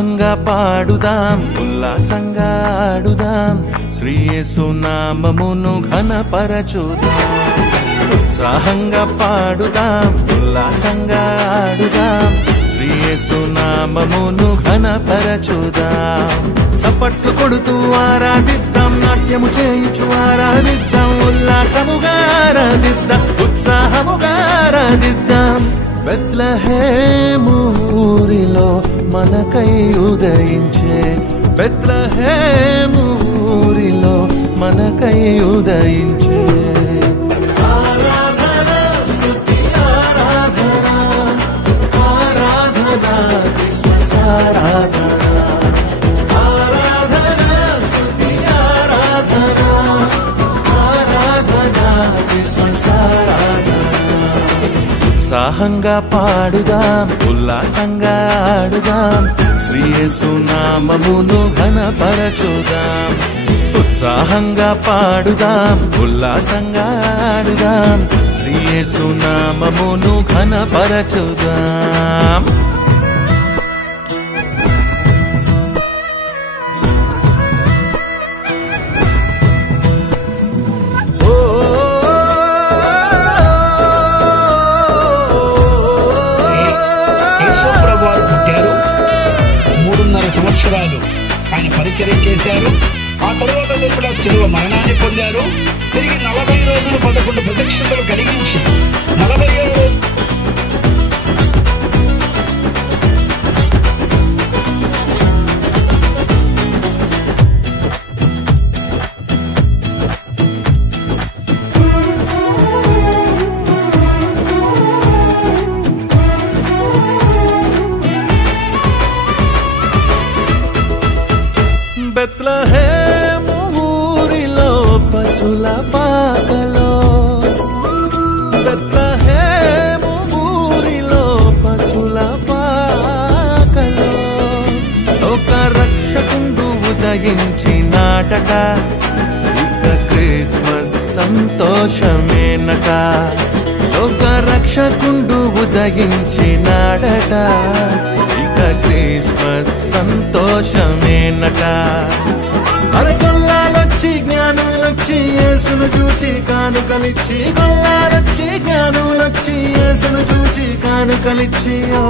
ఉత్సాహంగా పాడుదాం, ఉల్లాసంగా ఆడుదాం, శ్రీ యేసు నామమును ఘనపరచుదాం. ఉత్సాహంగా పాడుదాం, ఉల్లాసంగా ఆడుదాం, శ్రీ యేసు నామమును ఘనపరచుదాం. చప్పట్లు కొడుతూ ఆరాధిద్దాం, నాట్యము చేయుచు ఆరాధిద్దాం, ఉల్లాసముగా ఆరాధిద్దాం, ఉత్సాహముగా ఆరాధిద్దాం. బెత్లెహేము ఊరిలో మనకై ఉదయించే, బెత్లెహేము ఊరిలో మనకై ఉదయించే. ఆరాధన స్తుతి ఆరాధన, ఆరాధన క్రిస్మస్ ఆరాధన, ఆరాధన స్తుతి ఆరాధన, ఆరాధన క్రిస్మస్ ఆరాధన. ఉత్సాహంగా పాడుదాం, ఉల్లాసంగా ఆడుదాం, శ్రీ యేసు నామమును ఘనపరచుదాం. ఉత్సాహంగా పాడుదాం, ఉల్లాసంగా ఆడుదాం, శ్రీ యేసు నామమును ఘనపరచుదాం. సంవత్సరాలు ఆయన పరిచర్య చేశారు. ఆ తరువాత దేవుడు శిలువ మరణాన్ని పొందారు. తిరిగి 40 రోజులు 11 ప్రదక్షిణలు కలిగించి 40వ రోజు బెత్లెహేము ఊరిలో పశుల పాకలో, బెత్లెహేము ఊరిలో పశుల పాకలో లోక రక్షకుండు ఉదయించినాడట, ఇక క్రిస్మస్ సంతోషమేనట. లోక రక్షకుండు ఉదయించినాడట, ఇక క్రిస్మస్ సంతోషమేనట. అరే గొల్లాలొచ్చి జ్ఞానులొచ్చి యేసును చూచి కానుకలిచ్చి, గొల్లాలొచ్చి జ్ఞానులొచ్చి యేసును చూచి కానుకలిచ్చి, ఓ